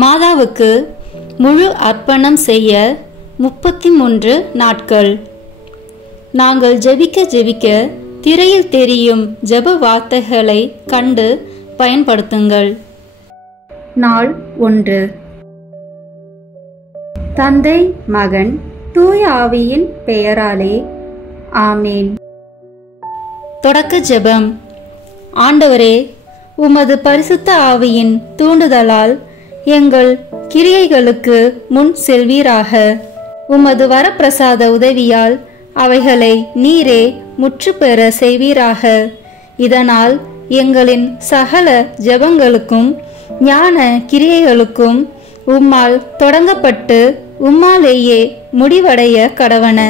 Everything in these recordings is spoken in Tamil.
மாதாவுக்கு முழு அர்ப்பணம் செய்ய 33 நாட்கள். நாங்கள் ஜெபிக்க திரையில் தெரியும் ஜெப வார்த்தைகளை கண்டு பயன்படுத்துங்கள். நாள் 1. தந்தை, மகன், தூய ஆவியின் பெயராலே ஆமேன். தொடக்க ஜெபம். ஆண்டவரே, உமது பரிசுத்த ஆவியின் தூண்டுதலால் எங்கள் கிரியைகளுக்கு முன் செல்வீராக. உமது வரப்பிரசாத உதவியால் அவைகளை நீரே முற்று பெற செய்வீராக. இதனால் எங்களின் சகல ஜெபங்களுக்கும் ஞான கிரியைகளுக்கும் உம்மால் தொடங்கப்பட்டு உம்மாலேயே முடிவடைய கடவன.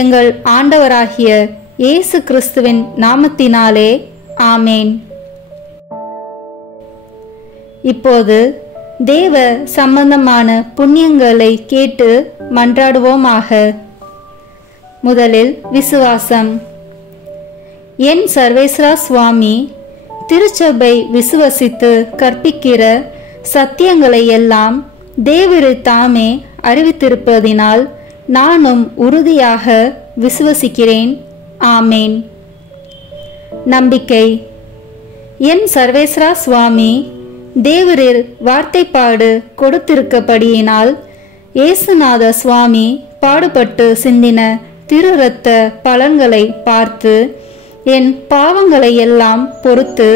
எங்கள் ஆண்டவராகிய இயேசு கிறிஸ்துவின் நாமத்தினாலே ஆமேன். இப்போது தேவ சம்பந்தமான புண்ணியங்களை கேட்டு மன்றாடுவோமாக. முதலில் விசுவாசம். என் சர்வேஸ்வரா சுவாமி, திருச்சபை விசுவசித்து கற்பிக்கிற சத்தியங்களை எல்லாம் தேவரு தாமே அறிவித்திருப்பதினால் நானும் உறுதியாக விசுவசிக்கிறேன். ஆமேன். நம்பிக்கை. என் சர்வேஸ்வரா சுவாமி, தேவரில் வார்த்தைப்பாடு கொடுத்திருக்கப்படியினால் இயேசுநாத சுவாமி பாடுபட்டு சிந்தின திரு இரத்த பலன்களை பார்த்து என் பாவங்களை எல்லாம் பொறுத்து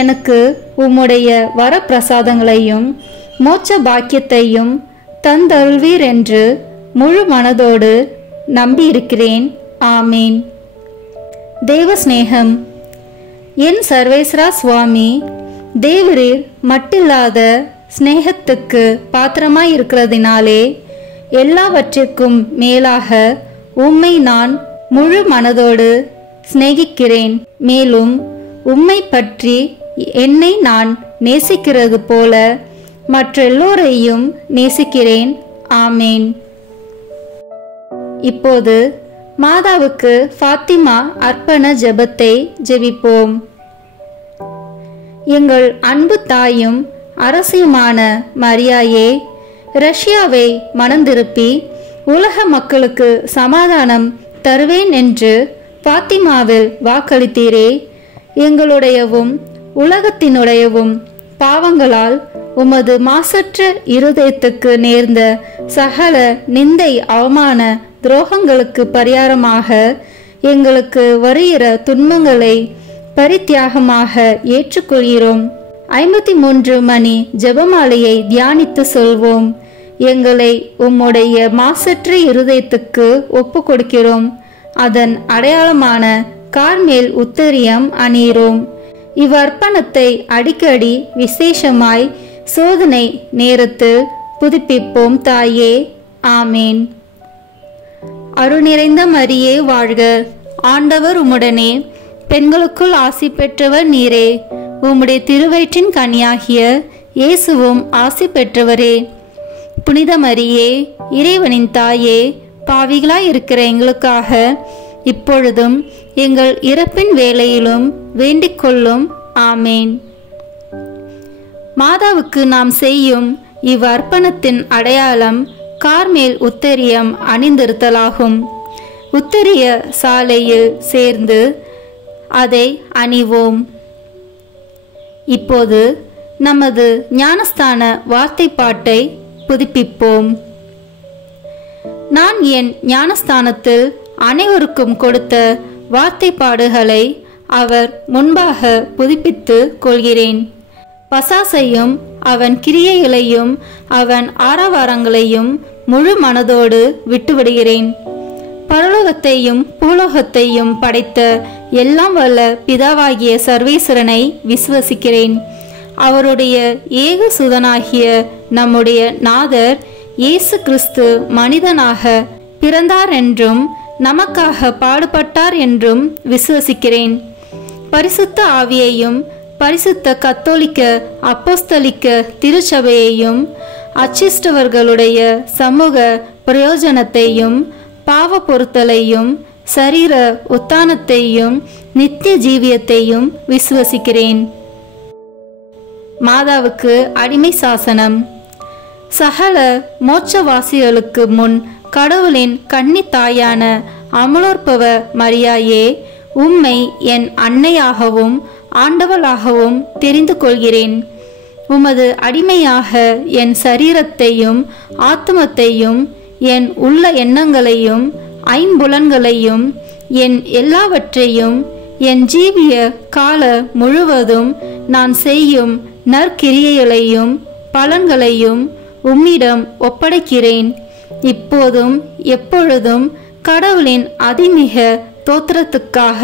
எனக்கு உம்முடைய வரப்பிரசாதங்களையும் மோட்ச பாக்கியத்தையும் தந்தருள்வீர் என்று முழு மனதோடு நம்பியிருக்கிறேன். ஆமேன். தேவ சிநேகம். என் சர்வேஸ்வரா சுவாமி, தேவரீர் மட்டில்லாத ஸ்நேகத்துக்கு பாத்திரமாயிருக்கிறதினாலே எல்லாவற்றிற்கும் மேலாக உம்மை நான் முழு மனதோடு சிநேகிக்கிறேன். மேலும் உம்மை பற்றி என்னை நான் நேசிக்கிறது போல மற்றெல்லோரையும் நேசிக்கிறேன். ஆமேன். இப்போது மாதாவுக்கு ஃபாத்திமா அர்ப்பண ஜெபத்தை ஜெபிப்போம். எங்கள் அன்பு தாயும் அரசியுமான மரியாயே, ரஷ்யாவை மனந்திருப்பி உலக மக்களுக்கு சமாதானம் தருவேன் என்று ஃபாத்திமாவில் வாக்களித்தீரே. எங்களுடையவும் உலகத்தினுடையவும் பாவங்களால் உமது மாசற்ற இருதயத்துக்கு நேர்ந்த சகல நிந்தை, அவமான, துரோகங்களுக்கு பரிகாரமாக எங்களுக்கு வருகிற துன்பங்களை பரித்தியாகமாக ஏற்றுக்கொள்கிறோம். 53 மணி ஜெபமாலையை தியானித்து சொல்வோம். எங்களை உம்முடைய மாசற்ற இருதயத்துக்கு ஒப்பு கொடுக்கிறோம். அதன் அடையாளமான கார்மேல் உத்தரியம் அணியிறோம். இவ்வர்ப்பணத்தை அடிக்கடி விசேஷமாய் சோதனை நேரத்தில் புதுப்பிப்போம் தாயே. ஆமேன். அருள் நிறைந்த மரியே வாழ்க. ஆண்டவர் உம்முடனே, பெண்களுக்குள் ஆசி பெற்றவர் நீரே. உம்முடைய திருவயிற்றின் கனியாகிய இயேசுவும் ஆசி பெற்றவரே. புனித மரியே, இறைவனின் தாயே, பாவிகளாய் இருக்கிற எங்களுக்காக இப்பொழுதும் எங்கள் இறப்பின் வேளையிலும் வேண்டிக் கொள்ளும். ஆமேன். மாதாவுக்கு நாம் செய்யும் இவ்வர்ப்பணத்தின் அடையாளம் கார்மேல் உத்தரியம் அணிந்திருத்தலாகும். உத்தரிய சாலையில் சேர்ந்து அதை அணிவோம். இப்போது நமது ஞானஸ்தான வார்த்தைப்பாட்டை புதுப்பிப்போம். நான் என் ஞானஸ்தானத்தில் அனைவருக்கும் கொடுத்த வார்த்தைப்பாடுகளை அவர் முன்பாக புதுப்பித்து கொள்கிறேன். பசாசையும் அவன் கிரியைகளையும் அவன் ஆரவாரங்களையும் முழு மனதோடு விட்டுவிடுகிறேன். பரலோகத்தையும் பூலோகத்தையும் படைத்த எல்லாம் வல்ல பிதாவாகிய சர்வேஸ்வரனை விசுவசிக்கிறேன். அவருடைய ஏக சுதனாகிய நம்முடைய நாதர் இயேசு கிறிஸ்து மனிதனாக பிறந்தார் என்றும் நமக்காக பாடுபட்டார் என்றும் விசுவசிக்கிறேன். பரிசுத்த ஆவியையும் பரிசுத்த கத்தோலிக்க அப்போஸ்தலிக்க திருச்சபையையும் அச்சிஷ்டவர்களுடைய சமூக பிரயோஜனத்தையும் பாவ பொறுத்தலையும் சரீர உத்தானத்தையும் நித்திய ஜீவியத்தையும் விசுவசிக்கிறேன். மாதாவுக்கு அடிமை சாசனம். சகல மோட்சவாசிகளுக்கு முன் கடவுளின் கன்னி தாயான அமலோற்பவ மரியாயே, உம்மை என் அன்னையாகவும் ஆண்டவளாகவும் தெரிந்து கொள்கிறேன். உமது அடிமையாக என் சரீரத்தையும் ஆத்மத்தையும் என் உள்ள எண்ணங்களையும் ஐம்புலன்களையும் என் எல்லாவற்றையும் என் ஜீவிய கால முழுவதும் நான் செய்யும் நற்கிரியைகளையும் பலன்களையும் உம்மிடம் ஒப்படைக்கிறேன். இப்போதும் எப்பொழுதும் கடவுளின் அதிமிக தோத்திரத்துக்காக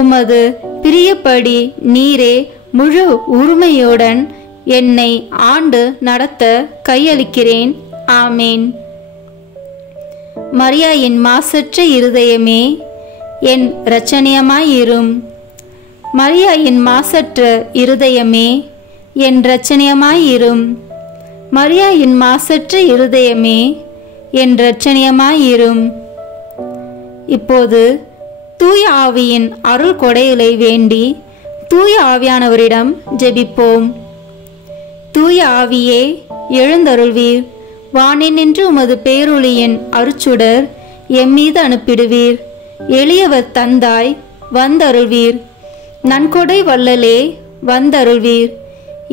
உமது பிரியப்படி நீரே முழு உரிமையுடன் என்னை ஆண்டு நடத்த கையளிக்கிறேன். ஆமேன். மரியாயின் மாசற்ற இருதயமே, என் இரட்சணியமாயிரும். மரியாயின் மாசற்ற இருதயமே, என் இரட்சணியமாயிரும். மரியாயின் மாசற்ற இருதயமே, என் இரட்சணியமாயிரும். இப்போது தூய ஆவியின் அருள் கொடைகளை வேண்டி தூய ஆவியானவரிடம் ஜெபிப்போம். தூய ஆவியே, எழுந்தருள்வீர். வானினின்று உமது பேரொளியின் அருச்சுடர் எம்மீது அனுப்பிடுவீர். எளியவர் தந்தாய், வந்தருள்வீர். நன்கொடை வள்ளலே, வந்தருள்வீர்.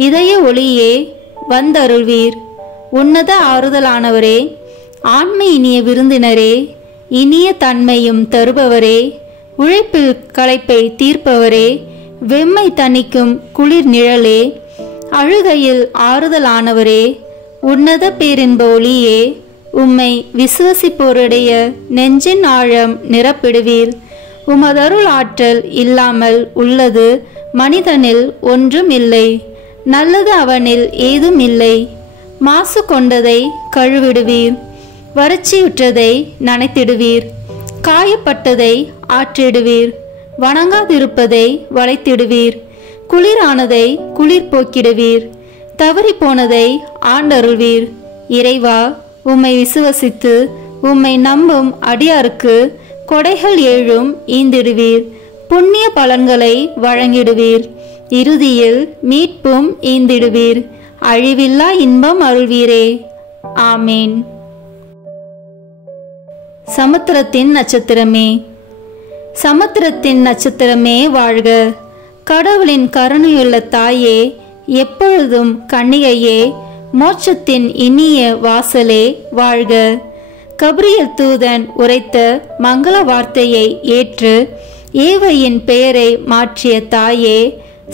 இதய ஒளியே, வந்தருள்வீர். உன்னத ஆறுதலானவரே, ஆண்மை இனிய விருந்தினரே, இனிய தன்மையும் தருபவரே, உழைப்பில் களைப்பை தீர்ப்பவரே, வெம்மை தணிக்கும் குளிர் நிழலே, அழுகையில் ஆறுதலானவரே, உன்னத பேரின்ப ஒளியே, உம்மை விசுவசிப்போருடைய நெஞ்சின் ஆழம் நிரப்பிடுவீர். உமதருள் ஆற்றல் இல்லாமல் உள்ளது மனிதனில் ஒன்றும் இல்லை. நல்லது அவனில் ஏதும் இல்லை. மாசு கொண்டதை கழுவிடுவீர். வறட்சியுற்றதை நனைத்திடுவீர். காயப்பட்டதை ஆற்றிடுவீர். வணங்காதிருப்பதை வளைத்திடுவீர். குளிரானதை குளிர் போக்கிடுவீர். தவறி போனதை ஆண்டருள்வீர். இறைவா, உம்மை விசுவசித்து உம்மை நம்பும் அடியாருக்கு கொடைகள் ஏழும் ஈந்திடுவீர். புண்ணிய பலன்களை வழங்கிடுவீர். இறுதியில் மீட்பும் ஈந்திடுவீர். அழிவில்லா இன்பம் அருள்வீரே. ஆமேன். சமுத்திரத்தின் நட்சத்திரமே, சமுத்திரத்தின் நட்சத்திரமே வாழ்க. கடவுளின் கருணையுள்ள தாயே, எப்பொழுதும் கன்னிகையே, மோட்சத்தின் இனிய வாசலே வாழ்க. கபிரியல் தூதன் உரைத்த மங்கள வார்த்தையை ஏற்று ஏவையின் பெயரை மாற்றிய தாயே,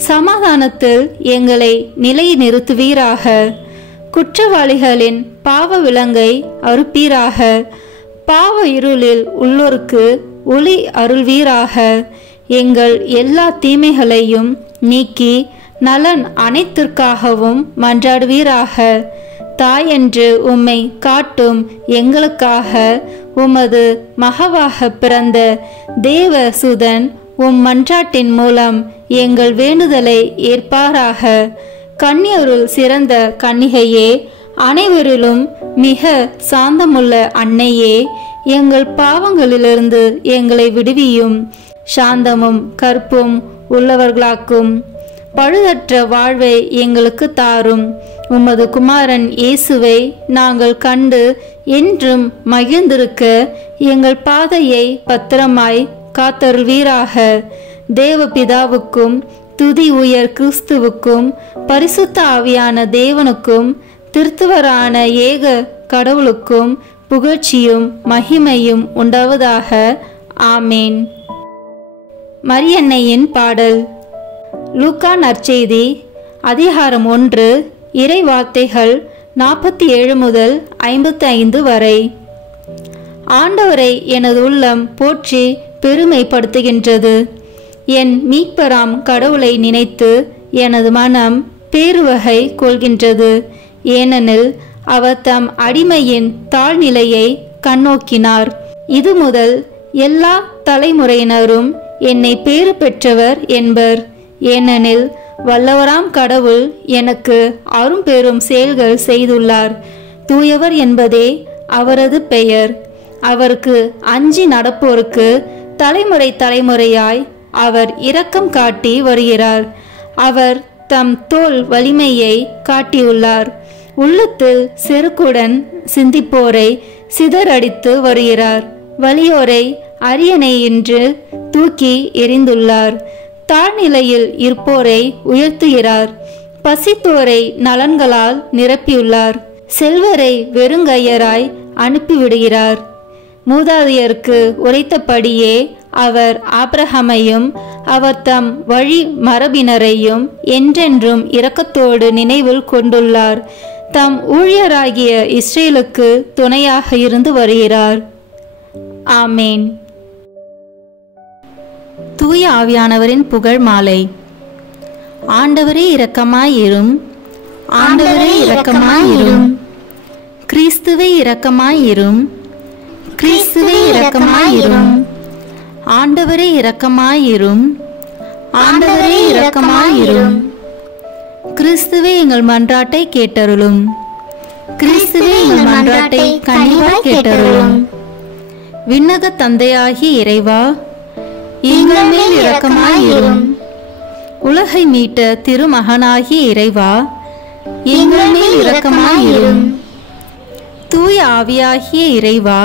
சமாதானத்தில் எங்களை நிலை நிறுத்துவீராக. குற்றவாளிகளின் பாவ விலங்கை அறுப்பீராக. பாவ இருளில் உள்ளோருக்கு ஒளி அருள்வீராக. எங்கள் எல்லா தீமைகளையும் நீக்கி நலன் அனைத்திற்காகவும் மன்றாடுவீராக. தாயென்று உம்மை காட்டும் எங்களுக்காக உமது மகவாக பிறந்த தேவ சுதன் உம் மன்றாட்டின் மூலம் எங்கள் வேண்டுதலை ஏற்பாராக. கன்னியருள் சிறந்த கன்னிகையே, அனைவரிலும் மிக சாந்தமுள்ள அன்னையே, எங்கள் பாவங்களிலிருந்து எங்களை விடுவியும். சாந்தமும் கற்பும் உள்ளவர்களாக்கும். பழுதற்ற வாழ்வை எங்களுக்கு தாரும். உமது குமாரன் இயேசுவை நாங்கள் கண்டு என்றும் மகிழ்ந்திருக்க எங்கள் பாதையை பத்திரமாய் காத்தருள்வீராக. தேவபிதாவுக்கும் துதி உயர் கிறிஸ்துவுக்கும் பரிசுத்த ஆவியான தேவனுக்கும் திருத்துவரான ஏக கடவுளுக்கும் புகழ்ச்சியும் மகிமையும் உண்டாவதாக. ஆமேன். மரியன்னையின் பாடல். லூக்கா நற்செய்தி அதிகாரம் 1 இறை வார்த்தைகள் 47 முதல் 55 வரை. ஆண்டவரை எனது உள்ளம் போற்றி பெருமைப்படுத்துகின்றது. என் மீட்பராம் கடவுளை நினைத்து எனது மனம் பேருவகை கொள்கின்றது. ஏனெனில் அவர் தம் அடிமையின் தாழ்நிலையை கண்ணோக்கினார். இது முதல் எல்லா தலைமுறையினரும் என்னை பேறு பெற்றவர் என்பர். ஏனெனில் வல்லவராம் கடவுள் எனக்கு அரும்பெரும் செயல்கள் செய்துள்ளார். தூயவர் என்பதே அவரது பெயர். அவருக்கு அஞ்சி நடப்போருக்கு தலைமுறை தலைமுறையாய் அவர் இரக்கம் காட்டி வருகிறார். அவர் தம் தோள் வலிமையை காட்டியுள்ளார். உள்ளத்தில் செருக்குடன் சிந்திப்போரை சிதறடித்து வருகிறார். வலியோரை அரியணை என்று தூக்கி எறிந்துள்ளார். தாழ்நிலையில் இருப்போரை உயர்த்துகிறார். பசித்தோரை நலன்களால் நிரப்பியுள்ளார். செல்வரை வெறுங்கையராய் அனுப்பிவிடுகிறார். மூதாதையருக்கு உரைத்தபடியே அவர் ஆபிரகாமையும் அவர் தம் வழி மரபினரையும் என்றென்றும் இரக்கத்தோடு நினைவில் கொண்டுள்ளார். தம் ஊழியராகிய இஸ்ரேலுக்கு துணையாக இருந்து வருகிறார். ஆமேன். தூய ஆவியானவரின் புகழ் மாலை. ஆண்டவரே இரக்கமாயிரும், ஆண்டவரே இரக்கமாயிரும், கிறிஸ்துவே இரக்கமாயிரும், கிறிஸ்துவே இரக்கமாயிரும், ஆண்டவரே இரக்கமாயிரும், ஆண்டவரே இரக்கமாயிரும், கிறிஸ்துவே எங்கள் மன்றாட்டை கேட்டருளும், கிறிஸ்துவே எங்கள் மன்றாட்டை கனிவாய் கேட்டருளும். விண்ணக தந்தையாகி இறைவா, எங்கள் மேல் இரக்கமாயிரும். உலகை மீட்ட திருமகனாகி இறைவா, எங்கள் மேல் இரக்கமாயிரும். தூய ஆவியாகிய இறைவா,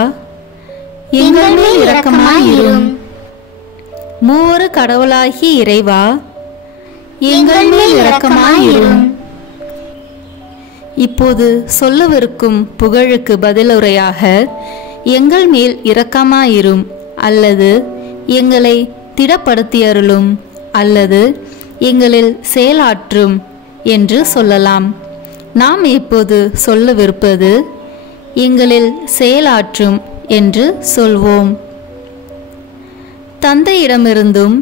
எங்கள் மேல் இரக்கமாயிரும். மூவரு கடவுளாகிய இறைவா, எங்கள் மேல் இரக்கமாயிரும். இப்போது சொல்லவிருக்கும் புகழுக்கு பதிலுரையாக எங்கள் மேல் இரக்கமாயிரும் அல்லது எங்களை திடப்படுத்தியருளும் அல்லது எங்களில் செயலாற்றும் என்று சொல்லலாம். நாம் இப்போது சொல்லவிருப்பது எங்களில் செயலாற்றும் என்று சொல்வோம். தந்தையிடமிருந்தும்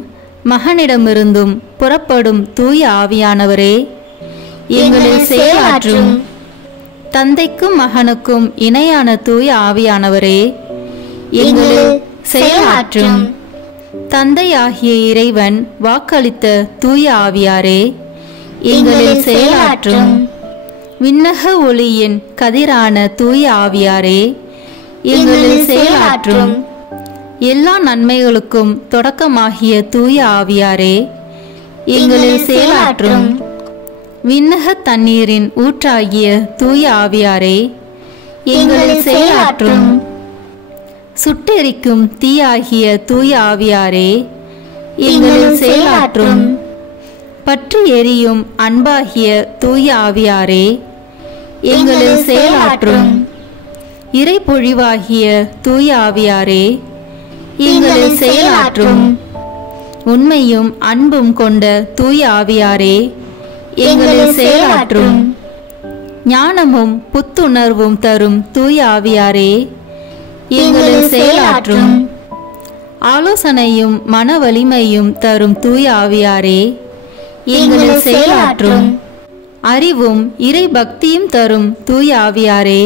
மகனிடமிருந்தும் புறப்படும் தூய ஆவியானவரே, எங்களில் செயலாற்றும். தந்தைக்கும் மகனுக்கும் இணையான தூய ஆவியானவரே, எங்களில் செயலாற்றும். தந்தையாகிய இறைவன் வாக்களித்த தூய ஆவியாரே, எங்களில் செயலாற்றும். விண்ணக ஒளியின் கதிரான தூய ஆவியாரே, எங்களில் செயலாற்றும். எல்லா நன்மைகளுக்கும் தொடக்கமாகிய தூய ஆவியாரே, எங்களில் செயலாற்றும். விண்ணக தண்ணீரின் ஊற்றாகிய தூய ஆவியாரே, எங்களில் செயலாற்றும். சுட்டெரிக்கும் தீயாகிய தூய ஆவியாரே, எங்களில் செயலாற்றும். பற்றி எரியும் அன்பாகிய தூய ஆவியாரே, எங்களில் செயலாற்றும். இறை பொழிவாகிய தூய ஆவியாரே, எங்களில் செயலாற்றும். உண்மையும் அன்பும் கொண்ட தூய ஆவியாரே, எங்களில் செயலாற்றும். ஞானமும் புத்துணர்வும் தரும் தூய ஆவியாரே, எங்களில் செயலாற்றும். ஆலோசனையும் மன வலிமையும் தரும் தூய ஆவியாரே, எங்களில் செயலாற்றும். அறிவும் இறை பக்தியும் தரும் தூய ஆவியாரே,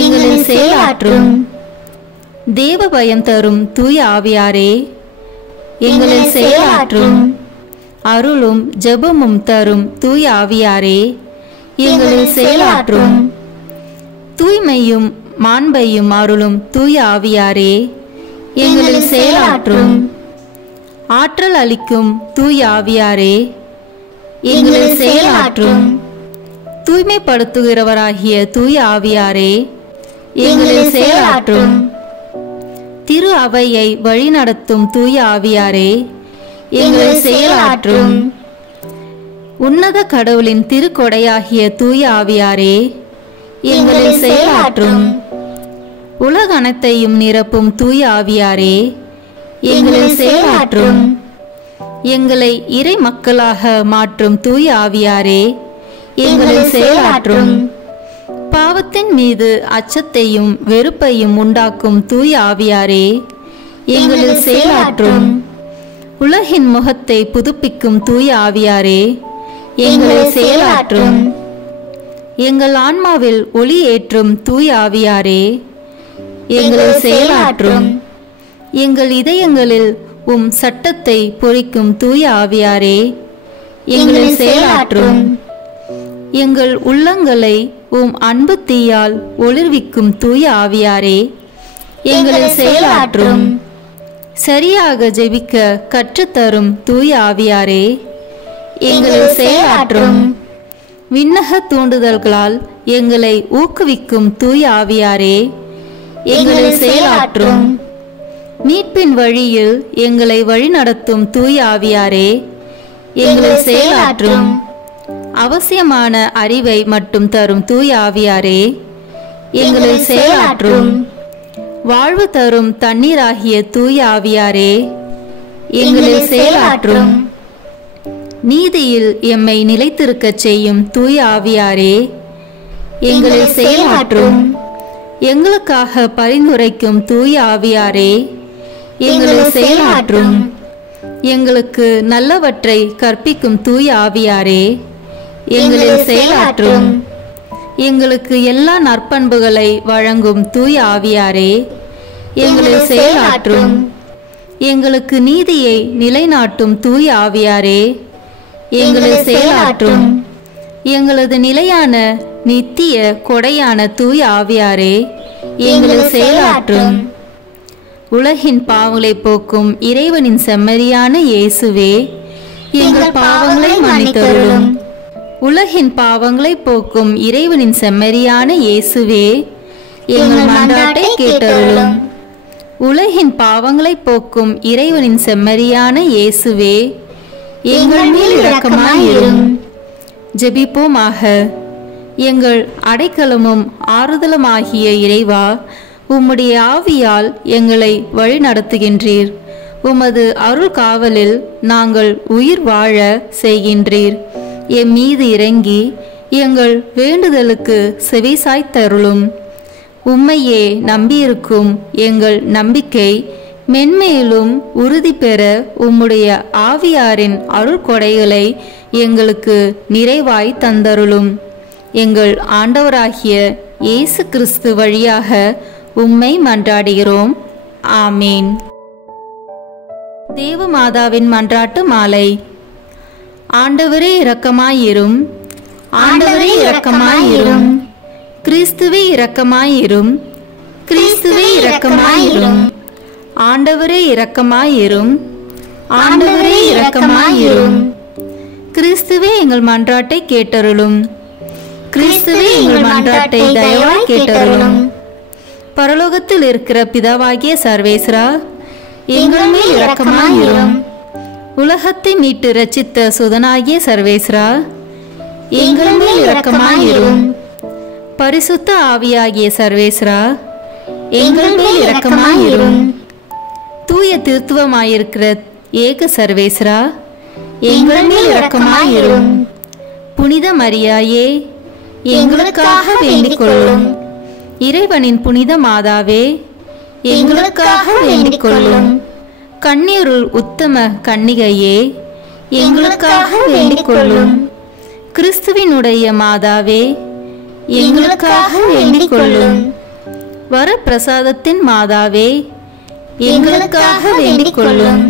எங்களில் செயலாற்றும். தேவ பயம் தரும் தூய ஆவியாரே, எங்களில் செயலாற்றும். அருளும் ஜெபமும் தரும் தூய ஆவியாரே, எங்களில் செயலாற்றும். தூய்மையும் மாண்பையும் அருளும் தூய ஆவியாரே, எங்களில் செயலாற்றும். ஆற்றல் அளிக்கும் தூய ஆவியாரே, எங்களில் செயலாற்றும். தூய்மைப்படுத்துகிறவராகிய தூய ஆவியாரே, எங்களில் செயலாற்றும். திரு அவையை வழிநடத்தும் தூய ஆவியாரே, எங்களில் செயலாற்றும். உன்னத கடவுளின் திருக்கொடையாகிய தூய ஆவியாரே, எங்களில் செயலாற்றும். உலக அனைத்தையும் நிரப்பும் தூய ஆவியாரே, எங்களில் செயலாற்றும். எங்களை இறை மக்களாக மாற்றும் தூய ஆவியாரே, எங்களில் செயலாற்றும். பாவத்தின் மீது அச்சத்தையும் வெறுப்பையும் உண்டாக்கும் தூய ஆவியாரே, எங்களில் செயலாற்றும். உலகின் முகத்தை புதுப்பிக்கும் தூய ஆவியாரே, எங்களில் செயலாற்றும். எங்கள் ஆன்மாவில் ஒளி ஏற்றும் தூய ஆவியாரே, எங்களில் செயலாற்றும். எங்கள் இதயங்களில் உம் சட்டத்தை பொறிக்கும் தூய ஆவியாரே, எங்களில் செயலாற்றும். எங்கள் உள்ளங்களை உம் அன்பு தீயால் ஒளிர்விக்கும் தூய ஆவியாரே, எங்களில் செயலாற்றும். சரியாக ஜெபிக்க கற்றுத்தரும் தூய ஆவியாரே, எங்களில் செயலாற்றும். விண்ணக தூண்டுதல்களால் எங்களை ஊக்குவிக்கும் தூய ஆவியாரே, எங்களில் செயலாற்றும். மீட்பின் வழியில் எங்களை வழிநடத்தும் தூய ஆவியாரே, எங்களில் செயலாற்றும். அவசியமான அறிவை மட்டும் தரும் தூய ஆவியாரே, எங்களில் செயலாற்றும். வாழ்வு தரும் தண்ணீராகிய தூய ஆவியாரே, எங்களில் செயலாற்றும். நீதியில் எம்மை நிலைத்திருக்கச் செய்யும் தூய ஆவியாரே, எங்களில் செயலாற்றும். எங்களுக்காக பரிந்துரைக்கும் தூய ஆவியாரே, எங்களில் செயலாற்றும். எங்களுக்கு நல்லவற்றை கற்பிக்கும் தூய ஆவியாரே, எங்களில் செயலாற்றும். எங்களுக்கு எல்லா நற்பண்புகளை வழங்கும் தூய ஆவியாரே, எங்களில் செயலாற்றும். எங்களுக்கு நீதியை நிலைநாட்டும் தூய ஆவியாரே, எங்களில் செயலாற்றும். எங்களது நிலையான நித்திய கொடையான தூய ஆவியாரே, எங்களில் செயலாற்றும். உலகின் பாவங்களை போக்கும் இறைவனின் செம்மறியான இயேசுவே, எங்கள் பாவங்களை மன்னித்தருளும். உலகின் பாவங்களை போக்கும் இறைவனின் செம்மறியான இயேசுவே, எங்கள் மன்றாட்டை கேட்டருளும். உலகின் பாவங்களை போக்கும் இறைவனின் செம்மறியான இயேசுவே, எங்கள் மேல் இரக்கமாயிரும். ஜெபிப்போமாக. எங்கள் அடைக்கலமும் ஆறுதலுமாகிய இறைவா, உம்முடைய ஆவியால் எங்களை வழிநடத்துகின்றீர். உமது அருள் காவலில் நாங்கள் உயிர் வாழ செய்கின்றீர். எம் மீது இறங்கி எங்கள் வேண்டுதலுக்கு செவிசாய்த்தருளும். உம்மையே நம்பியிருக்கும் எங்கள் நம்பிக்கை மென்மேலும் உறுதி பெற உம்முடைய ஆவியாரின் அருள்கொடைகளை எங்களுக்கு நிறைவாய் தந்தருளும். எங்கள் ஆண்டவராகிய இயேசு கிறிஸ்து வழியாக உம்மை மன்றாடுகிறோம். ஆமேன். தேவமாதாவின் மன்றாட்டு மாலை. ஆண்டவரே இரக்கமாயிரும். ஆண்டவரே இரக்கமாயிரும். கிறிஸ்துவே இரக்கமாயிரும். கிறிஸ்துவே இரக்கமாயிரும். ஆண்டவரே இரக்கமாயிரும். ஆண்டவரே இரக்கமாயிரும். கிறிஸ்துவே எங்கள் மன்றாட்டை கேட்டருளும். கிறிஸ்துவே எங்கள் மன்றாட்டை தயவாய் கேட்டருளும். பரலோகத்தில் இருக்கிற பிதாவாகிய சர்வேஸ்வரா, எங்கள் மேல் இரக்கமாயிரும். உலகத்தை மீட்டு ரட்சித்த சுதனாகிய சர்வேஸ்வரா, எங்கள் மேல் இரக்கமாயிரும். பரிசுத்த ஆவியாகிய சர்வேஸ்வரா, எங்கள் மேல் இரக்கமாயிரும். தூய திருத்துவமாயிருக்கிற ஏக சர்வேஸ்வரா, எங்கள் மேல் இரக்கமாயிரும். புனித மரியாயே, எங்களுக்காக வேண்டிக் கொள்ளும். இறைவனின் புனித மாதாவே, எங்களுக்காக வேண்டிக் கொள்ளும். கன்னியருள் உத்தம கன்னிகையே, எங்களுக்காக வேண்டிக் கொள்ளும். கிறிஸ்துவினுடைய மாதாவே, எங்களுக்காக வேண்டிக் கொள்ளும். வரப்பிரசாதத்தின் மாதாவே, எங்களுக்காக வேண்டிக் கொள்ளும்.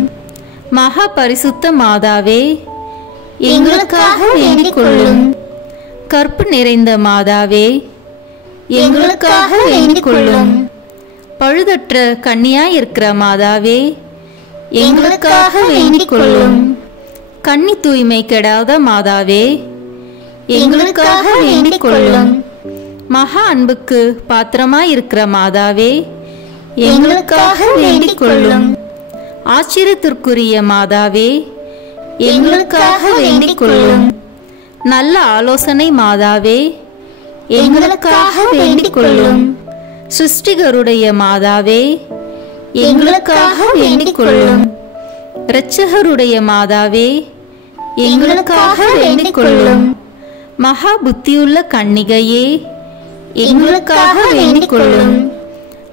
மகா பரிசுத்த மாதாவே, எங்களுக்காக வேண்டிக் கொள்ளும். கற்பு நிறைந்த மாதாவே, எங்களுக்காக வேண்டிக் கொள்ளும். பழுதற்ற கன்னியாயிருக்கிற மாதாவே, எங்களுக்காக வேண்டிக் கொள்ளும். கன்னி தூய்மை கெடாத மாதாவே, எங்களுக்காக வேண்டிக் கொள்ளும். மகா அன்புக்கு பாத்திரமாயிருக்கிற மாதாவே, எங்களுக்காக வேண்டிக் கொள்ளும். ஆச்சரியத்திற்குரிய மாதாவே, எங்களுக்காக வேண்டிக் கொள்ளும். நல்ல ஆலோசனை மாதாவே, எங்களுக்காக வேண்டிக் கொள்ளும். சிருஷ்டிகருடைய மாதாவே, எங்களுக்காக வேண்டிக் கொள்ளும். இரட்சகருடைய மாதாவே, எங்களுக்காக வேண்டிக் கொள்ளும். மகா புத்தியுள்ள கன்னிகையே, எங்களுக்காக வேண்டிக் கொள்ளும்.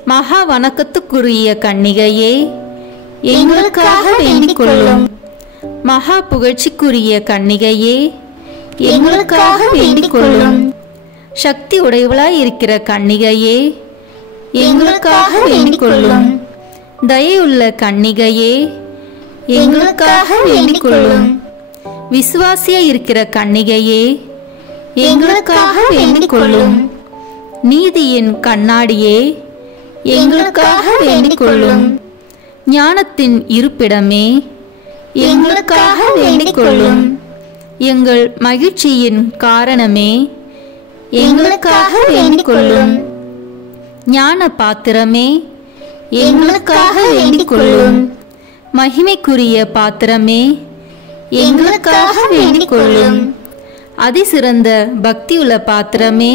மகா வணக்கத்துக்குரிய கன்னிகையே, எங்களுக்காக வேண்டிக் கொள்ளும். மகா புகழ்ச்சிக்குரிய கன்னிகையே, எங்களுக்காக வேண்டிக் கொள்ளும். சக்தி உடையவளாய் இருக்கிற கன்னிகையே, எங்களுக்காக வேண்டிக் கொள்ளும். தயையுள்ள கன்னிகையே, எங்களுக்காக வேண்டிக் கொள்ளும். விசுவாசியாய் இருக்கிற கன்னிகையே, எங்களுக்காக வேண்டிக் கொள்ளும். நீதியின் கண்ணாடியே, எங்களுக்காக வேண்டிக் கொள்ளும். ஞானத்தின் இருப்பிடமே, எங்களுக்காக வேண்டிக் கொள்ளும். எங்கள் மகிழ்ச்சியின் காரணமே, எங்களுக்காக வேண்டிக் கொள்ளும். ஞான பாத்திரமே, எங்களுக்காக வேண்டிக் கொள்ளும். மகிமைக்குரிய பாத்திரமே, எங்களுக்காக வேண்டிக் கொள்ளும். அதிசிறந்த பக்தியுள்ள பாத்திரமே,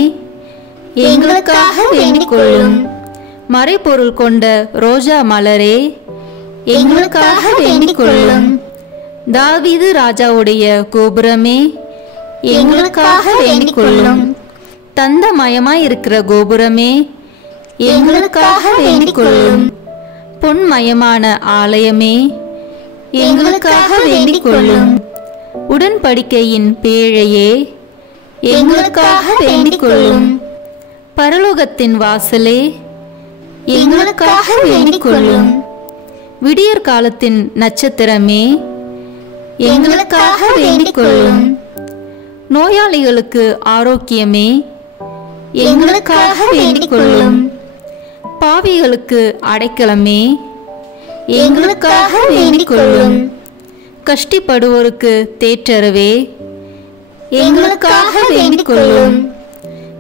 எங்களுக்காக வேண்டிக் கொள்ளும். மறைபொருள் கொண்ட ரோஜா மலரே, எங்களுக்காக வேண்டிக் கொள்ளும். தாவீது ராஜாவுடைய கோபுரமே, எங்களுக்காக வேண்டிக் கொள்ளும். தந்தமயமாய் இருக்கிற கோபுரமே, எங்களுக்காக வேண்டிக் கொள்ளும். பொன்மயமான ஆலயமே, எங்களுக்காக வேண்டிக் கொள்ளும். உடன்படிக்கையின் பேழையே, எங்களுக்காக வேண்டிக் கொள்ளும். பரலோகத்தின் வாசலே, எங்களுக்காக வேண்டிக் கொள்ளும். விடியற் காலத்தின் நட்சத்திரமே, எங்களுக்காக வேண்டிக் கொள்ளும். நோயாளிகளுக்கு ஆரோக்கியமே, எங்களுக்காக வேண்டிக் கொள்ளும். பாவிகளுக்கு அடைக்கலமே, எங்களுக்காக வேண்டிக் கொள்ளும். கஷ்டப்படுவோருக்கு தேற்றரவே, எங்களுக்காக வேண்டிக் கொள்ளும்.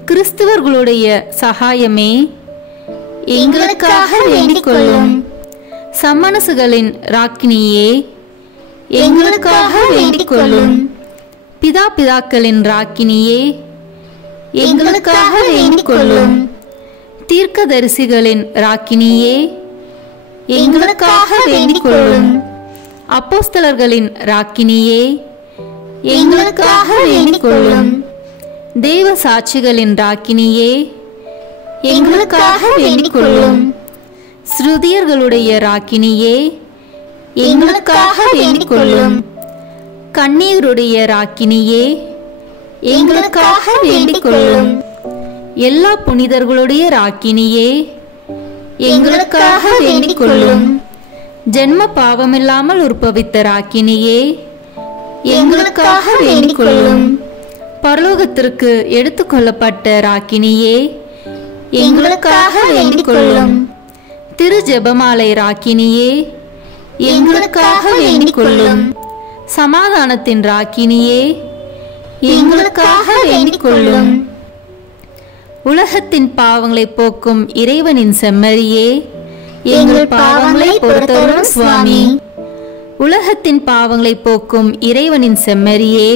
கிறிஸ்தவர்களுடைய சகாயமே, எங்களுக்காக வேண்டிக் கொள்ளும். சம்மனசுகளின் ராக்கினியே, எங்களுக்காக வேண்டிக் கொள்ளும். பிதாக்களின் ராக்கினியே, எங்களுக்காக வேண்டிக் கொள்ளும். தீர்க்கதரிசிகளின் ராக்கினியே, எங்களுக்காக வேண்டிக் கொள்ளும். அப்போஸ்தலர்களின் ராக்கினியே, எங்களுக்காக வேண்டிக் கொள்ளும். தேவ சாட்சிகளின் ராக்கினியே, எங்களுக்காக வேண்டிக் கொள்ளும். ஸ்ருதியர்களுடைய ராக்கினியே, எங்களுக்காக வேண்டிக் கொள்ளும். கண்ணீருடைய ராக்கினியே, எங்களுக்காக வேண்டிக் கொள்ளும். எல்லா புனிதர்களுடைய ராக்கினியே, எங்களுக்காக வேண்டிக் கொள்ளும். ஜென்ம பாவமில்லாமல் உற்பவித்த ராக்கினியே, எங்களுக்காக வேண்டிக் கொள்ளும். பரலோகத்திற்கு எடுத்துக்கொள்ளப்பட்ட ராக்கினியே, எங்களுக்காக வேண்டிக் கொள்ளும். திரு ஜெபமாலை ராக்கினியே, எங்களுக்காக வேண்டிக் கொள்ளும். சமாதானத்தின் ராக்கினியே, எங்களுக்காக வேண்டிக் கொள்ளும். உலகத்தின் பாவங்களை போக்கும் இறைவனின் செம்மறியே, எங்கள் பாவங்களை பொறுத்தருளும் சுவாமி. உலகத்தின் பாவங்களை போக்கும் இறைவனின் செம்மறியே,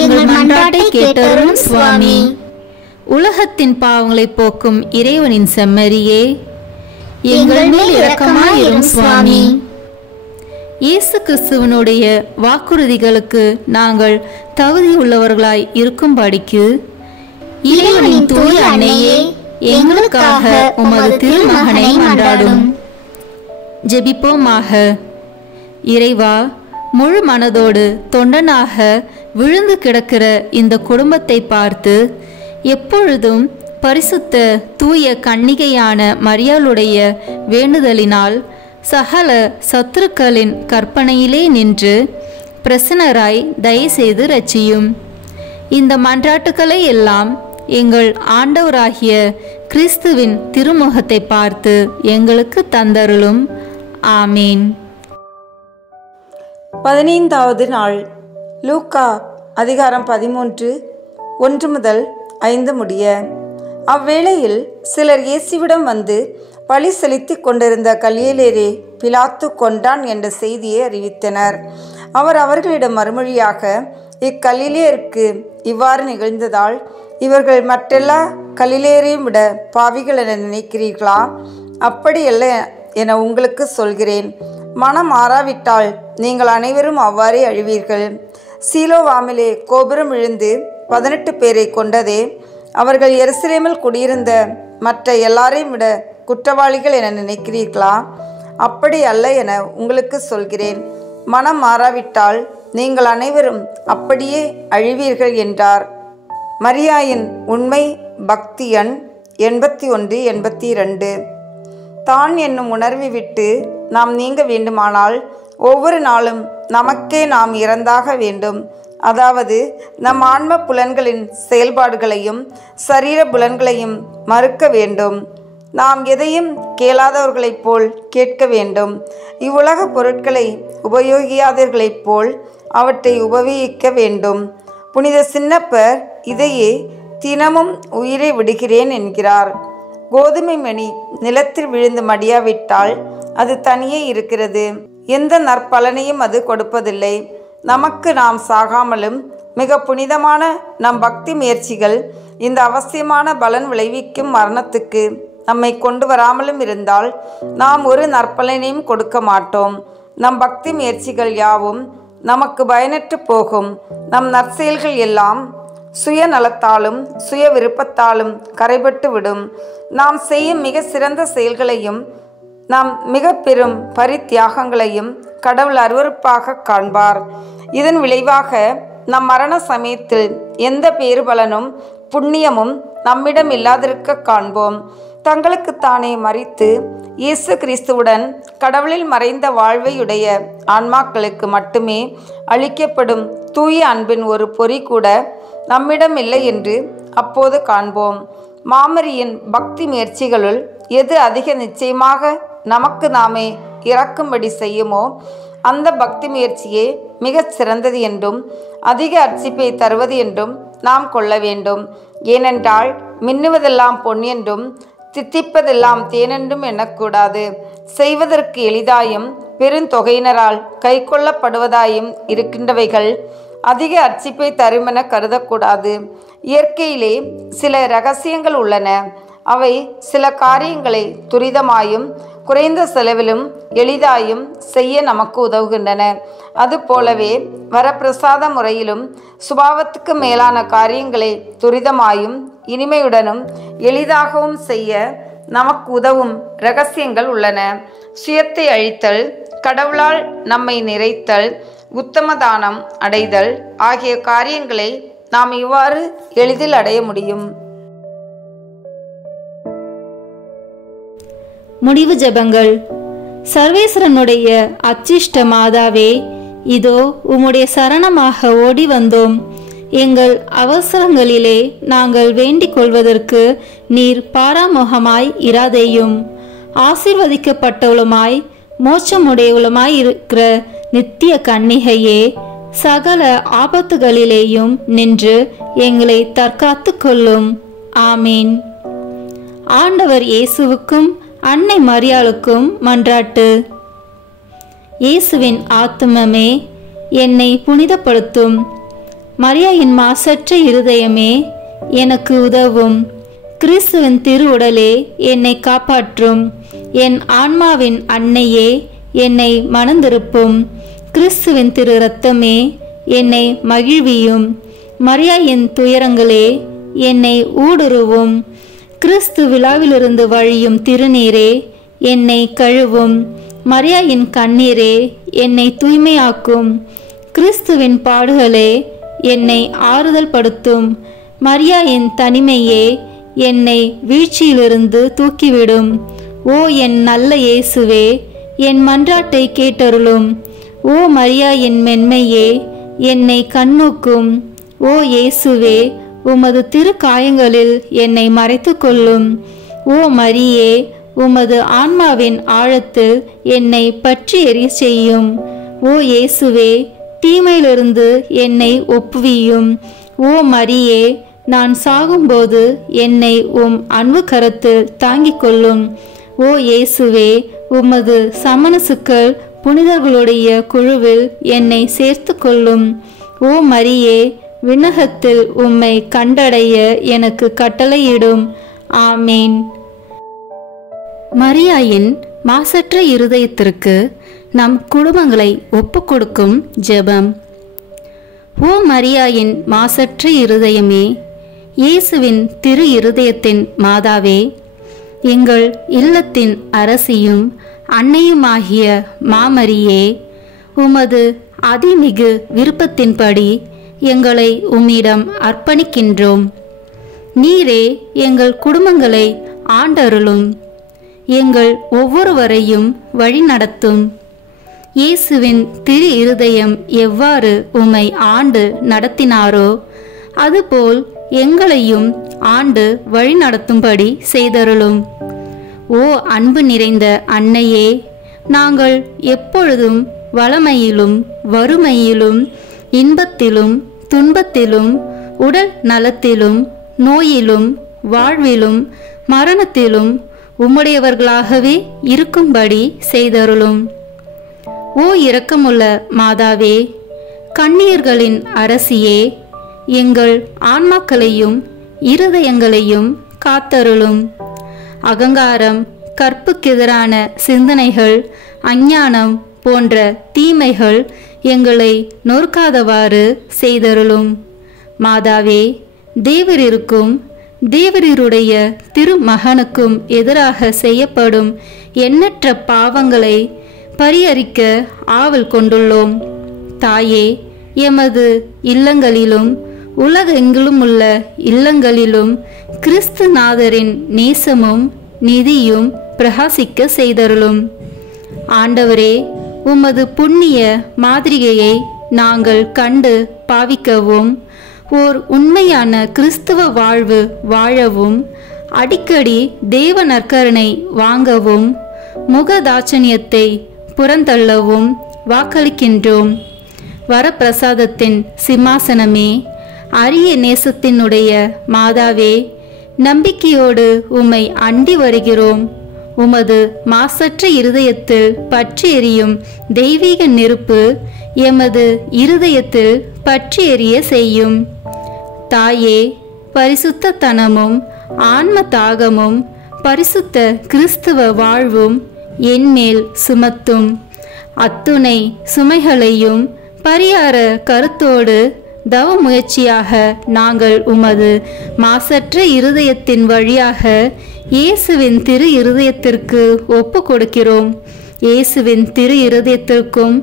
எங்கள் மன்றாட்டை கேட்டருளும் சுவாமி. உலகத்தின் பாவங்களை போக்கும் இறைவனின் செம்மறியே, எங்கள் மேல் இரக்கமாயிரும் சுவாமி. இயேசு கிறிஸ்துவனுடைய வாக்குறுதிகளுக்கு நாங்கள் தகுதியுள்ளவர்களாய் இருக்கும்படிக்கு இறைவனின் தூய அன்னையே, எங்களுக்காக உமது திருமகனை மன்றாடும். ஜெபிப்போமாக. இறைவா, முழு மனதோடு தொண்டனாக விழுந்து கிடக்கிற இந்த குடும்பத்தை பார்த்து எப்பொழுதும் பரிசுத்த தூய கன்னிகையான மரியாளுடைய வேண்டுதலினால் சகல சத்துருக்களின் கற்பனையிலே நின்று பிரசன்னராய் தயவுசெய்து ரட்சியும். இந்த மன்றாட்டுக்களை எல்லாம் எங்கள் ஆண்டவராகிய கிறிஸ்துவின் திருமுகத்தை பார்த்து எங்களுக்கு தந்தருளும். ஆமீன். 15வது நாள். லூக்கா அதிகாரம் 13 1 முதல் 5 முடிய. அவ்வேளையில் சிலர் இயேசுவிடம் வந்து, பலி செலுத்தி கொண்டிருந்த கலிலேயரை பிலாத்து கொண்டான் என்ற செய்தியை அறிவித்தனர். அவர் அவர்களிடம் மறுமொழியாக, இக்கலிலேயருக்கு இவ்வாறு நிகழ்ந்ததால் இவர்கள் மற்றெல்லா கலிலேயரையும் விட பாவிகள் என நினைக்கிறீர்களா? அப்படியல்ல என உங்களுக்கு சொல்கிறேன். மனம் மாறாவிட்டால் நீங்கள் அனைவரும் அவ்வாறே அழிவீர்கள். சீலோவாமிலே கோபுரம் விழுந்து 18 பேரை கொண்டதே, அவர்கள் எருசலேமில் குடியிருந்த மற்ற எல்லாரையும் விட குற்றவாளிகள் என நினைக்கிறீர்களா? அப்படி அல்ல என உங்களுக்கு சொல்கிறேன். மனம் மாறாவிட்டால் நீங்கள் அனைவரும் அப்படியே அழிவீர்கள் என்றார். மரியாயின் உண்மை பக்தி எண் 81 82. தான் என்னும் உணர்வை விட்டு நாம் நீங்க வேண்டுமானால் ஒவ்வொரு நாளும் நமக்கே நாம் இறந்தாக வேண்டும். அதாவது நம் ஆன்ம புலன்களின் செயல்பாடுகளையும் சரீர புலன்களையும் மறுக்க வேண்டும். நாம் எதையும் கேளாதவர்களைப் போல் கேட்க வேண்டும். இவ்வுலக பொருட்களை உபயோகியாதவர்களைப் போல் அவற்றை உபயோகிக்க வேண்டும். புனித சின்னப்பர் இதையே தினமும் உயிரை விடுகிறேன் என்கிறார். கோதுமை மணி நிலத்தில் விழுந்து மடியாவிட்டால் அது தனியே இருக்கிறது. எந்த நற்பலனையும் அது கொடுப்பதில்லை. நமக்கு நாம் சாகாமலும் மிக புனிதமான நம் பக்தி முயற்சிகள் இந்த அவசியமான பலன் விளைவிக்கும் மரணத்துக்கு நம்மை கொண்டு வராமலும் இருந்தால் நாம் ஒரு நற்பலனையும் கொடுக்க மாட்டோம். நம் பக்தி முயற்சிகள் யாவும் நமக்கு பயனற்று போகும். நம் நற்செயல்கள் எல்லாம் சுயநலத்தாலும் சுய விருப்பத்தாலும் கரைபட்டு விடும். நாம் செய்யும் மிக சிறந்த செயல்களையும் நாம் மிக பெரும் பரித்தியாகங்களையும் கடவுள் அருவருப்பாக காண்பார். இதன் விளைவாக நம் மரண சமயத்தில் எந்த பேறுபலனும் புண்ணியமும் நம்மிடம் இல்லாதிருக்க காண்போம். தங்களுக்குத்தானே மரித்து இயேசு கிறிஸ்துவுடன் கடவுளில் மறைந்த வாழ்வையுடைய ஆன்மாக்களுக்கு மட்டுமே அளிக்கப்படும் தூய அன்பின் ஒரு பொறி கூட நம்மிடம் இல்லை என்று அப்போது காண்போம். மாமரியின் பக்தி முயற்சிகளுள் எது அதிக நிச்சயமாக நமக்கு நாமே இறக்கும்படி செய்யுமோ அந்த பக்தி முயற்சியே மிகச் சிறந்தது என்றும் அதிக அர்ச்சிப்பை தருவது என்றும் நாம் கொள்ள வேண்டும். ஏனென்றால் மின்னுவதெல்லாம் பொன் என்றும் தித்திப்பதெல்லாம் தேனென்றும் எண்ணக்கூடாது. செய்வதற்கு எளிதாயும் பெருந்தொகையினரால் கை கொள்ளப்படுவதாயும் இருக்கின்றவைகள் அதிக அர்ச்சிப்பை தருமென கருதக்கூடாது. இயற்கையிலே சில இரகசியங்கள் உள்ளன. அவை சில காரியங்களை துரிதமாயும் குறைந்த செலவிலும் எளிதாயும் செய்ய நமக்கு உதவுகின்றன. அதுபோலவே வரப்பிரசாத முறையிலும் சுபாவத்துக்கு மேலான காரியங்களை துரிதமாயும் இனிமையுடனும் எளிதாகவும் செய்ய நமக்கு உதவும் இரகசியங்கள் உள்ளன. சுயத்தை அழித்தல், கடவுளால் நம்மை நிறைத்தல், உத்தம தானம் அடைதல் ஆகிய காரியங்களை நாம் இவ்வாறு எளிதில் அடைய முடியும். முடிவு ஜெபங்கள். சர்வேஸ்வரனுடைய அச்சிஷ்ட மாதாவே, இதோ உம்முடைய சரணமாக ஓடி வந்தோம். எங்கள் அவசரங்களிலே நாங்கள் வேண்டிக் கொள்வதற்கு நீர் பாராமுகமாய் இராதேயும். ஆசீர்வதிக்கப்பட்டவளுமாய் மோட்சமுடையவளுமாய் இருக்கிற நித்திய கன்னிகையே, சகல ஆபத்துகளிலேயும் நின்று எங்களை தற்காத்து கொள்ளும். ஆமீன். ஆண்டவர் இயேசுவுக்கும் அன்னை மரியாளுக்கும் மன்றாட்டு. இயேசுவின் ஆத்துமமே என்னை புனிதப்படுத்தும். மரியாயின் மாசற்ற இருதயமே எனக்கு உதவும். கிறிஸ்துவின் திருவுடலே என்னை காப்பாற்றும். என் ஆன்மாவின் அன்னையே என்னை மணந்திருப்பும். கிறிஸ்துவின் திரு இரத்தமே என்னை மகிழ்வியும். மரியாயின் துயரங்களே என்னை ஊடுருவும். கிறிஸ்து விழாவிலிருந்து வழியும் திருநீரே என்னை கழுவும். மரியாயின் கண்ணீரே என்னை தூய்மையாக்கும். கிறிஸ்துவின் பாடுகளே என்னை ஆறுதல் படுத்தும். மரியாயின் தனிமையே என்னை வீழ்ச்சியிலிருந்து தூக்கிவிடும். ஓ என் நல்ல இயேசுவே, என் மன்றாட்டை கேட்டருளும். ஓ மரியாயின் மென்மையே என்னை கண்ணோக்கும். ஓ இயேசுவே, உமது திருக்காயங்களில் என்னை மறைத்து கொள்ளும். ஓ மரியே, உமது ஆன்மாவின் ஆழத்தில் என்னை பற்றி எரிய செய்யும். ஓ இயேசுவே, தீமையிலிருந்து என்னை ஒப்புவியும். ஓ மரியே, நான் சாகும்போது என்னை உம் அன்பு கரத்தில் தாங்கிக் கொள்ளும். ஓ இயேசுவே, உமது சமணசுக்கள் புனிதர்களுடைய குழுவில் என்னை சேர்த்து கொள்ளும். ஓ மரியே, விண்ணகத்தில் உம்மை கண்டடைய எனக்கு கட்டளையிடும். ஆமீன். மரியாயின் மாசற்ற இருதயத்திற்கு நம் குடும்பங்களை ஒப்புக்கொடுக்கும் ஜெபம். ஓ மரியாயின் மாசற்ற இருதயமே, இயேசுவின் திரு இருதயத்தின் மாதாவே, எங்கள் இல்லத்தின் அரசியும் அன்னையுமாகிய மாமரியே, உமது அதிமிகு விருப்பத்தின்படி எங்களை உம்மிடம் அர்ப்பணிக்கின்றோம். நீரே எங்கள் குடும்பங்களை ஆண்டருளும். எங்கள் ஒவ்வொருவரையும் வழிநடத்தும். இயேசுவின் திரு இருதயம் எவ்வாறு உம்மை ஆண்டு நடத்தினாரோ அதுபோல் எங்களையும் ஆண்டு வழிநடத்தும்படி செய்தருளும். ஓ அன்பு நிறைந்த அன்னையே, நாங்கள் எப்பொழுதும் வளமையிலும் வறுமையிலும் இன்பத்திலும் துன்பத்திலும் உடல் நலத்திலும் நோயிலும் வாழ்விலும் மரணத்திலும் உம்முடையவர்களாகவே இருக்கும்படி செய்தருளும். ஓ இரக்கமுள்ள மாதாவே, கண்ணீர்களின் அரசியே, எங்கள் ஆன்மாக்களையும் இருதயங்களையும் காத்தருளும். அகங்காரம், கற்புக்கெதிரான சிந்தனைகள், அஞ்ஞானம் போன்ற தீமைகள் எங்களை நொறுக்காதவாறு செய்தருளும். மாதாவே, தேவரிருக்கும் தேவரீருடைய திருமகனுக்கும் எதிராக செய்யப்படும் எண்ணற்ற பாவங்களை பரிஹரிக்க ஆவல் கொண்டுள்ளோம். தாயே, எமது இல்லங்களிலும் உலகெங்கிலும் உள்ள இல்லங்களிலும் கிறிஸ்துநாதரின் நேசமும் நீதியும் பிரகாசிக்க செய்தருளும். ஆண்டவரே, உமது புண்ணிய மாதிரிகையை நாங்கள் கண்டு பாவிக்கவும், ஓர் உண்மையான கிறிஸ்துவ வாழ்வு வாழவும், அடிக்கடி தேவ நற்கருணை வாங்கவும், முகதாட்சணியத்தை புறந்தள்ளவும் வாக்களிக்கின்றோம். வரப்பிரசாதத்தின் சிம்மாசனமே, அரிய நேசத்தினுடைய மாதாவே, நம்பிக்கையோடு உம்மை அண்டி வருகிறோம். உமது மாசற்ற இருதயத்தில் பற்றி எரியும் தெய்வீக நெருப்பு எமது இருதயத்தில் பற்றி எரிய செய்யும். தாயே, பரிசுத்தத்தனமும் ஆன்ம தாகமும் பரிசுத்த கிறிஸ்துவ வாழ்வும் என்மேல் சுமத்தும். அத்துணை சுமைகளையும் பரிகார கருத்தோடு தவ முயற்சியாக நாங்கள் உமது மாசற்ற இருதயத்தின் வழியாக இயேசுவின் திரு இருதயத்திற்கு ஒப்பு கொடுக்கிறோம். இயேசுவின் திரு இருதயத்திற்கும்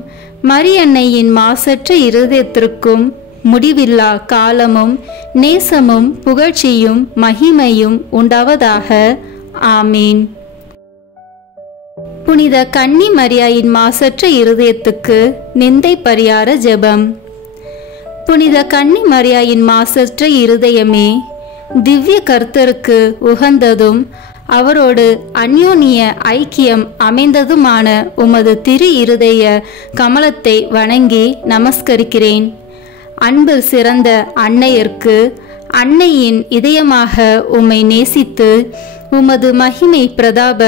மரியன்னையின் மாசற்ற இருதயத்திற்கும் முடிவில்லா காலமும் நேசமும் புகழ்ச்சியும் மகிமையும் உண்டாவதாக. ஆமீன். புனித கன்னி மரியாயின் மாசற்ற இருதயத்துக்கு நிந்தை பரிகார ஜெபம். புனித கன்னி மரியாயின் மாசற்ற இருதயமே, திவ்ய கர்த்தருக்கு உகந்ததும் அவரோடு அந்யோன்ய ஐக்கியம் அமைந்ததுமான உமது திரு இருதய கமலத்தை வணங்கி நமஸ்கரிக்கிறேன். அன்பில் சிறந்த அன்னையர்க்கு அன்னையின் இதயமாக உம்மை நேசித்து உமது மகிமை பிரதாப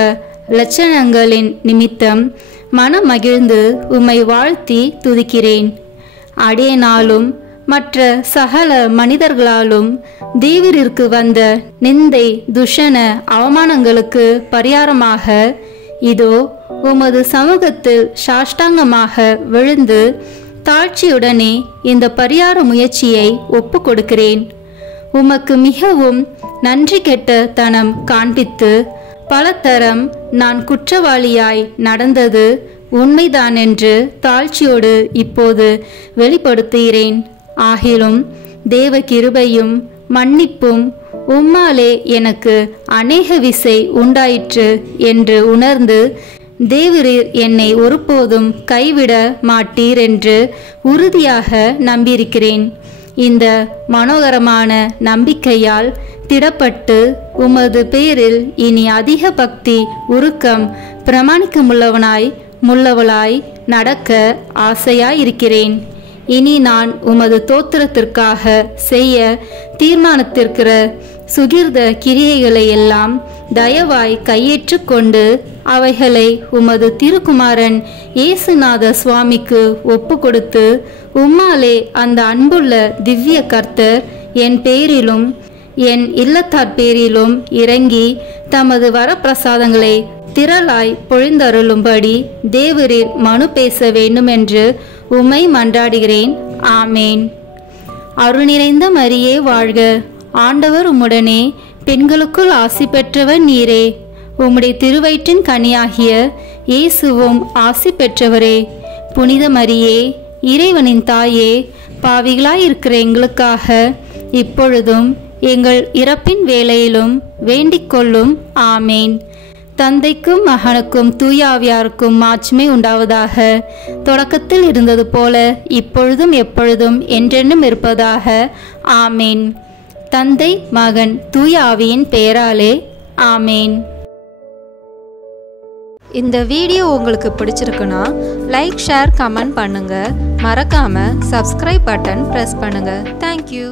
லட்சணங்களின் நிமித்தம் மனமகிழ்ந்து உம்மை வாழ்த்தி துதிக்கிறேன். அடியேனாலும் மற்ற சகல மனிதர்களாலும் தேவரிற்கு வந்த நிந்தை துஷண அவமானங்களுக்கு பரிகாரமாக இதோ உமது சமூகத்தில் சாஷ்டாங்கமாக விழுந்து தாழ்ச்சியுடனே இந்த பரிகார முயற்சியை ஒப்பு கொடுக்கிறேன். உமக்கு மிகவும் நன்றி கெட்ட தனம் காண்பித்து பலதரம் நான் குற்றவாளியாய் நடந்தது உண்மைதான் என்று தாழ்ச்சியோடு இப்போது வெளிப்படுத்துகிறேன். ஆகிலும் தேவ கிருபையும் மன்னிப்பும் உம்மாலே எனக்கு அநேக விசை உண்டாயிற்று என்று உணர்ந்து தேவரீர் என்னை ஒருபோதும் கைவிட மாட்டீர் என்று உறுதியாக நம்பியிருக்கிறேன். இந்த மனோகரமான நம்பிக்கையால் திடப்பட்டு உமது பேரில் இனி அதிக பக்தி உருக்கம் பிரமாணிக்கமுள்ளவளாய் நடக்க ஆசையாயிருக்கிறேன். இனி நான் உமது தோத்திரத்திற்காக செய்ய தீர்மானித்திருக்கிற சுகிர்த கிரியைகளை எல்லாம் தயவாய் கையேற்று கொண்டு அவைகளை உமது திருக்குமாரன் இயேசுநாத சுவாமிக்கு ஒப்பு கொடுத்து உம்மாலே அந்த அன்புள்ள திவ்ய கர்த்தர் என் பேரிலும் என் இல்லத்தார் பேரிலும் இறங்கி தமது வரப்பிரசாதங்களை திரளாய் பொழிந்தருளும்படி தேவரீர் மனு பேச வேண்டுமென்று உம்மை மன்றாடுகிறேன். ஆமேன். அருள் நிறைந்த மரியே வாழ்க, ஆண்டவர் உம்முடனே, பெண்களுக்குள் ஆசி பெற்றவர் நீரே. உம்முடைய திருவயிற்றின் கனியாகிய இயேசுவும் ஆசி பெற்றவரே. புனித மரியே, இறைவனின் தாயே, பாவிகளாயிருக்கிற எங்களுக்காக இப்பொழுதும் எங்கள் இறப்பின் வேளையிலும் வேண்டிக் கொள்ளும். ஆமேன். தந்தைக்கும் மகனுக்கும் தூய ஆவியாருக்கும் மாட்சிமை உண்டாவதாக. தொடக்கத்தில் இருந்தது போல இப்பொழுதும் எப்பொழுதும் என்றென்றும் இருப்பதாக. ஆமேன். தந்தை மகன் தூய ஆவியின் பெயராலே. ஆமேன். இந்த வீடியோ உங்களுக்கு பிடிச்சிருக்குன்னா லைக், ஷேர், கமெண்ட் பண்ணுங்கள். மறக்காமல் சப்ஸ்கிரைப் பட்டன் ப்ரெஸ் பண்ணுங்கள். தேங்க்யூ.